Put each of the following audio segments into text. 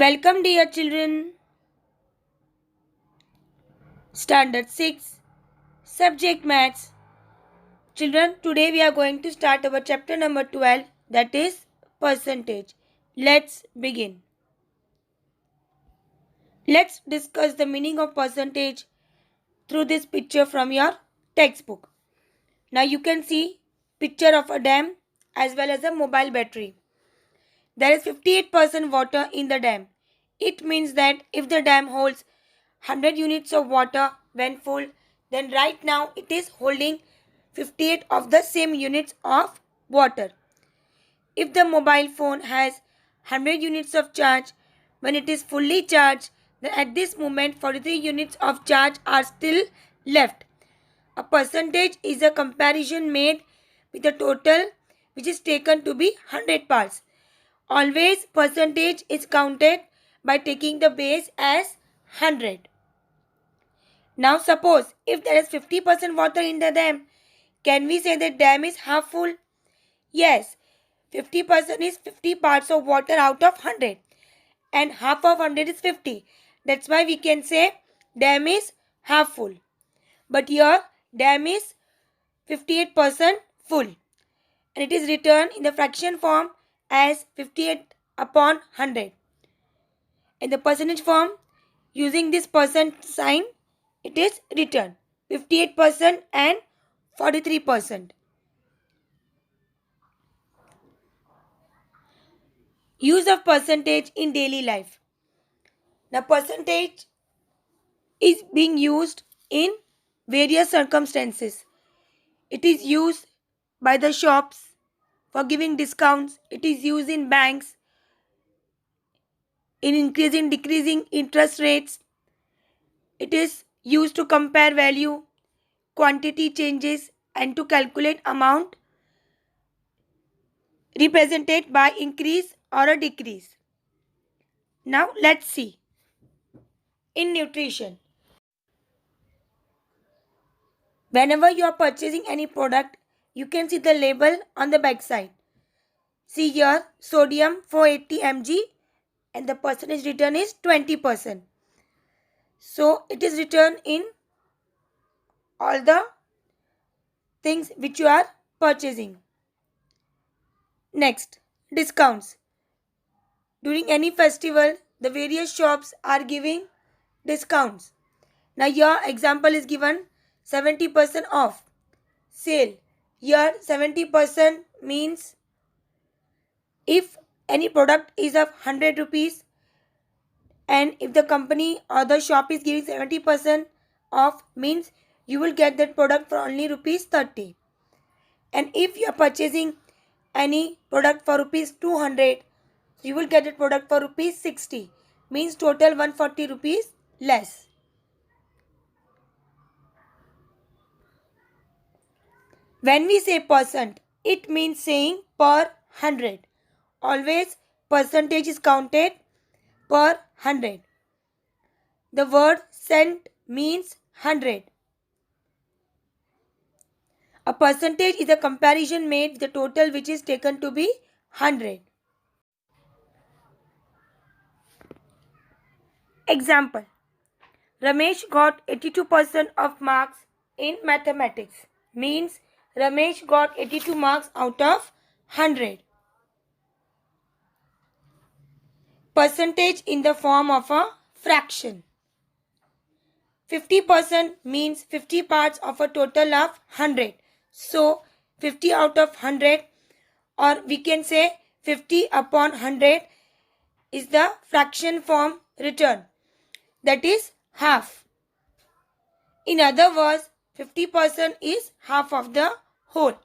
Welcome, dear children. Standard 6, Subject Maths. Children, today we are going to start our chapter number 12, that is percentage. Let's begin. Let's discuss the meaning of percentage through this picture from your textbook. Now you can see picture of a dam as well as a mobile battery. There is 58% water in the dam. It means that if the dam holds 100 units of water when full, then right now it is holding 58 of the same units of water. If the mobile phone has 100 units of charge, when it is fully charged, then at this moment 43 units of charge are still left. A percentage is a comparison made with the total which is taken to be 100 parts. Always percentage is counted by taking the base as 100. Now suppose if there is 50% water in the dam, can we say that dam is half full? Yes, 50% is 50 parts of water out of 100 and half of 100 is 50. That's why we can say dam is half full. But here dam is 58% full and it is written in the fraction form as 58 upon 100. In the percentage form, using this percent sign, it is written 58% and 43%. Use of percentage in daily life. The percentage is being used in various circumstances. It is used by the shops for giving discounts. It is used in banks in increasing decreasing interest rates. It is used to compare value, quantity changes and to calculate amount represented by increase or a decrease. Now let's see. In nutrition, whenever you are purchasing any product, you can see the label on the back side. See here, sodium 480 mg and the percentage written is 20%. So it is written in all the things which you are purchasing. Next, discounts. During any festival, the various shops are giving discounts. Now here example is given 70% off sale. Here 70% means if any product is of 100 rupees and if the company or the shop is giving 70% off, means you will get that product for only rupees 30. And if you are purchasing any product for rupees 200, you will get that product for rupees 60, means total 140 rupees less. When we say percent, it means saying per 100. Always percentage is counted per 100. The word cent means 100. A percentage is a comparison made with the total which is taken to be 100. Example. Ramesh got 82% of marks in mathematics. Means Ramesh got 82 marks out of 100. Percentage in the form of a fraction. 50% means 50 parts of a total of 100. So 50 out of 100, or we can say 50 upon 100 is the fraction form written. That is half. In other words, 50% is half of the whole.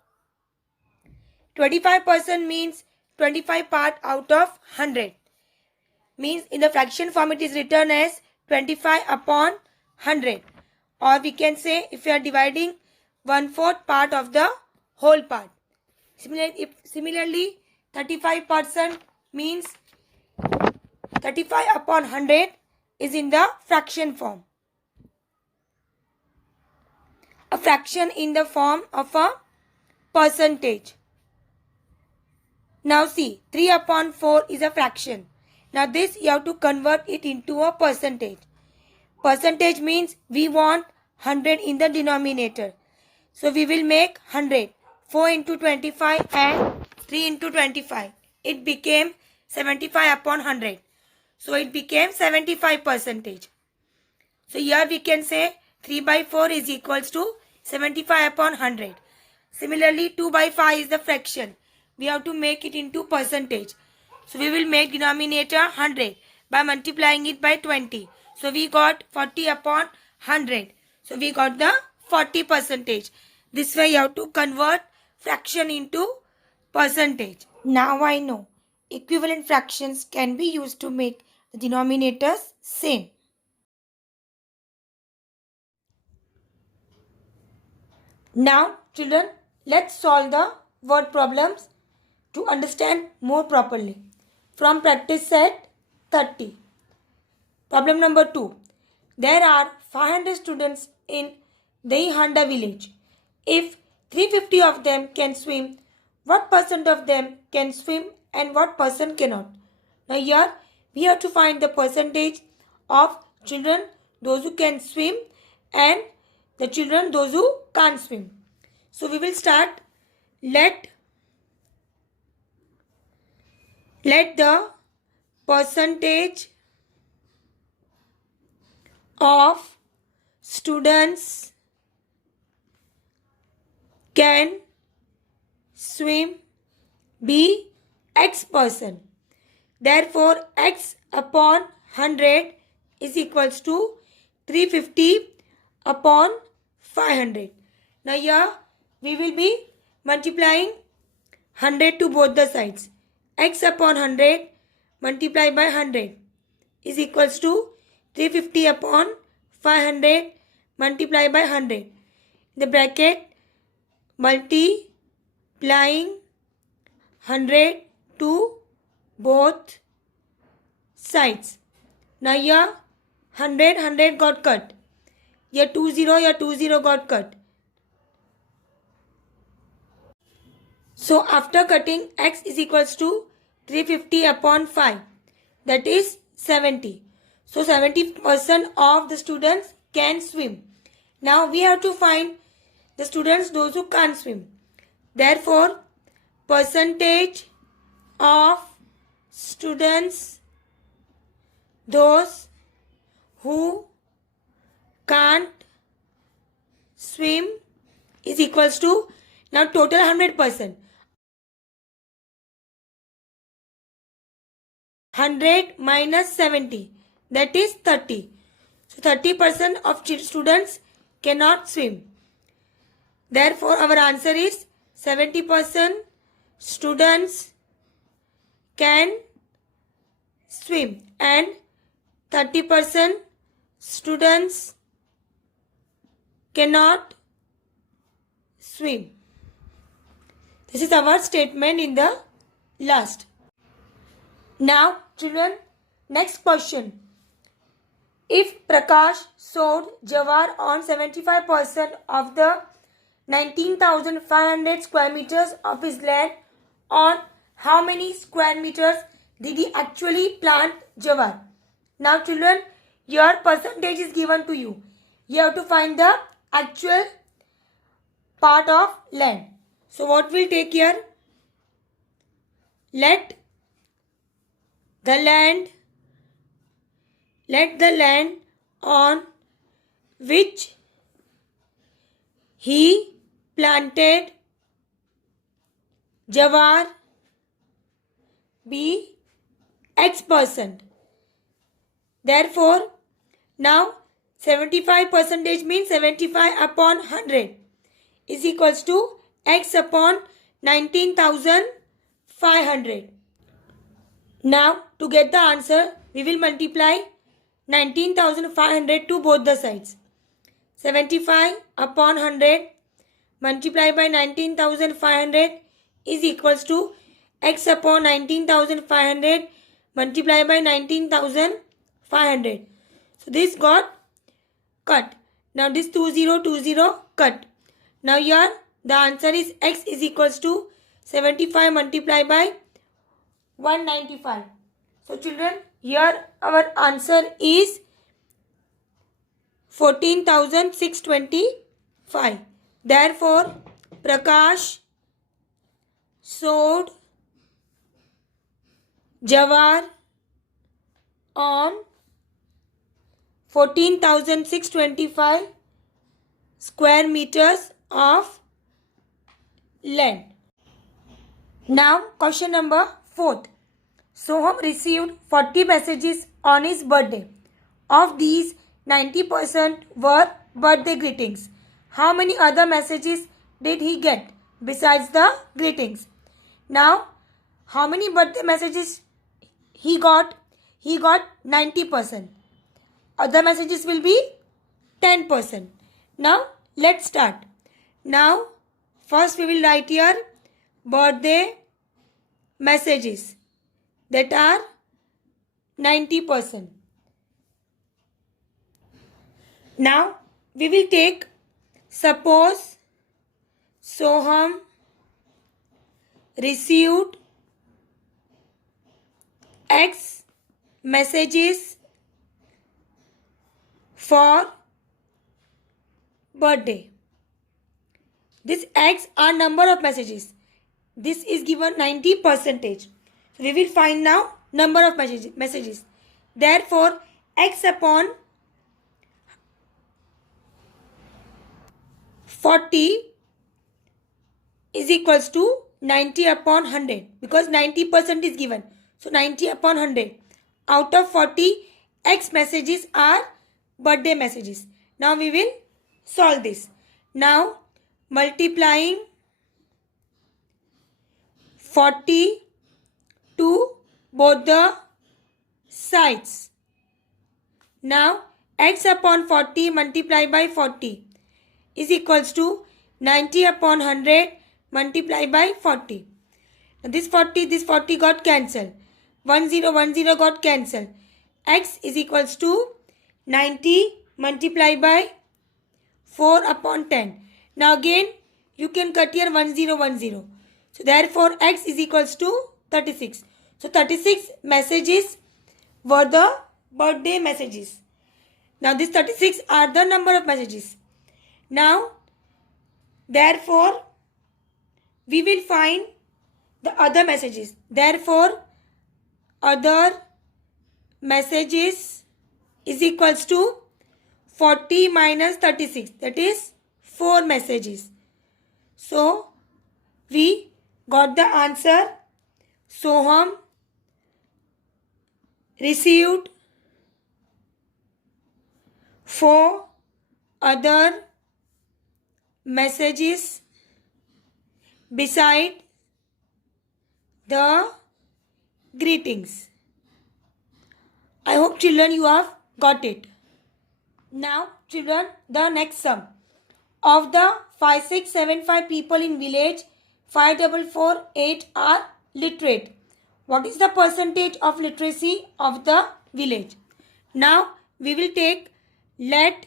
25% means 25 part out of 100. Means in the fraction form it is written as 25 upon 100. Or we can say if we are dividing 1/4 part of the whole part. Similarly, 35% means 35 upon 100 is in the fraction form. A fraction in the form of a percentage. Now see, 3 upon 4 is a fraction Now this you have to convert it into a percentage. Percentage means we want 100 in the denominator. So we will make 100. 4 into 25 and 3 into 25. It became 75 upon 100. So it became 75 percentage. So here we can say 3 by 4 is equals to 75 upon 100. Similarly 2 by 5 is the fraction. We have to make it into percentage. So we will make denominator 100 by multiplying it by 20. So we got 40 upon 100. So we got the 40 percentage. This way you have to convert fraction into percentage. Now I know equivalent fractions can be used to make the denominators same. Now children, let's solve the word problems to understand more properly. From practice set 30. Problem number 2. There are 500 students in Dehanda village. If 350 of them can swim, what percent of them can swim and what percent cannot? Now here we have to find the percentage of children, those who can swim, and the children, those who can't swim. So we will start. Let the percentage of students can swim be X%. Therefore, X upon 100 is equals to 350 upon 500. Now here we will be multiplying 100 to both the sides. X upon 100 multiplied by 100 is equals to 350 upon 500 multiplied by 100. In the bracket, multiplying 100 to both sides. Now here 100 got cut. Here 20 got cut. So after cutting, X is equals to 350 upon 5. That is 70. So 70% of the students can swim. Now we have to find the students those who can't swim. Therefore, percentage of students those who can't swim is equals to, now total 100%. 100 minus 70, that is 30. So 30% of students cannot swim. Therefore, our answer is 70% students can swim and 30% students cannot swim. This is our statement in the last. Now children, next question. If Prakash sowed jawar on 75% of the 19,500 square meters of his land, on how many square meters did he actually plant jawar? Now children, your percentage is given to you. You have to find the actual part of land. So what we'll take here? Let the land on which he planted jawar be X%. Therefore, now 75% means 75 upon 100 is equals to X upon 19,500. Now, to get the answer, we will multiply 19,500 to both the sides. 75 upon 100 multiplied by 19,500 is equals to X upon 19,500 multiplied by 19,500. So this got cut. Now this 20 cut. Now here the answer is X is equals to 75 multiplied by 195. So children, here our answer is 14,625. Therefore, Prakash sold jawar on 14,625 square meters of land. Now, question number 4. Soham received 40 messages on his birthday. Of these, 90% were birthday greetings. How many other messages did he get besides the greetings? Now, how many birthday messages he got? He got 90%. Other messages will be 10%. Now, let's start. Now, first we will write here birthday messages that are 90%. Now, we will take, suppose Soham received X messages for birthday. This X are number of messages. This is given 90%. We will find now number of messages. Therefore, X upon 40 is equals to 90 upon 100 because 90% is given. So 90 upon 100. Out of 40, X messages are birthday messages. Now we will solve this. Now multiplying 40 to both the sides. Now X upon 40 multiplied by 40 is equals to 90 upon 100 multiplied by 40. Now this 40 got cancelled. 10 got cancelled. X is equals to 90 multiplied by 4 upon 10. Now again you can cut here 10. So therefore X is equals to 36. So 36 messages were the birthday messages. Now these 36 are the number of messages. Now therefore we will find the other messages. Therefore other messages is equals to 40 minus 36, that is 4 messages. So we got the answer. Soham received 4 other messages beside the greetings. I hope children you have got it. Now children, the next sum. Of the 5675 people in village, 5448 are literate. What is the percentage of literacy of the village? Now we will take, let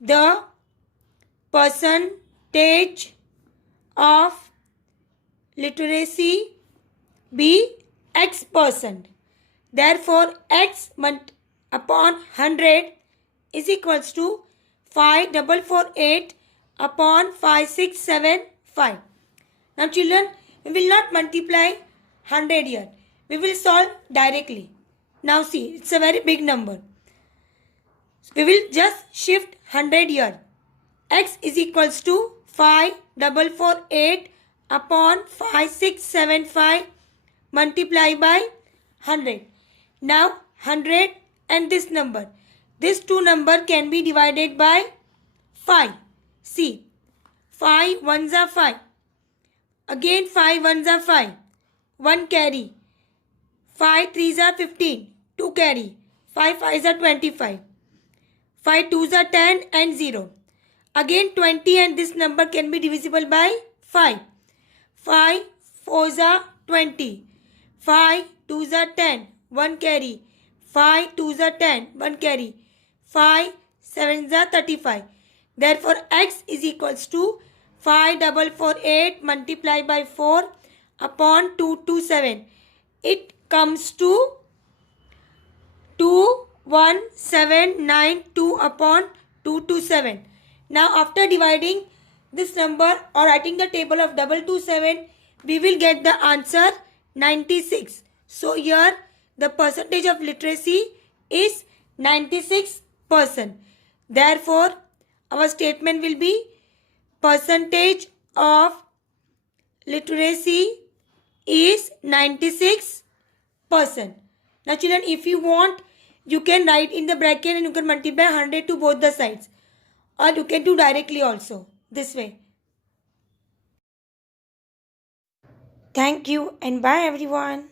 the percentage of literacy be X%. Therefore, X upon 100 is equals to 5448 upon 5675. Now children, we will not multiply 100 here. We will solve directly. Now see, it's a very big number. So we will just shift 100 here. X is equals to 5448 upon 5675 multiplied by 100. Now 100 and this number. This two number can be divided by 5. See, 5 ones are 5. Again 5 ones are 5. 1 carry. 5 threes are 15. 2 carry. 5 fives are 25. 5 twos are 10 and 0. Again 20 and this number can be divisible by 5. 5 fours are 20. 5 twos are 10. 1 carry. 5 twos are 10. 1 carry. 5 sevens are 35. Therefore X is equals to 5448 multiplied by 4 upon 227. It comes to 21792 upon 227. Now after dividing this number or writing the table of 227, we will get the answer 96. So here the percentage of literacy is 96%. Therefore, our statement will be percentage of literacy is 96%. Now children, if you want, you can write in the bracket and you can multiply 100 to both the sides. Or you can do directly also, this way. Thank you and bye everyone.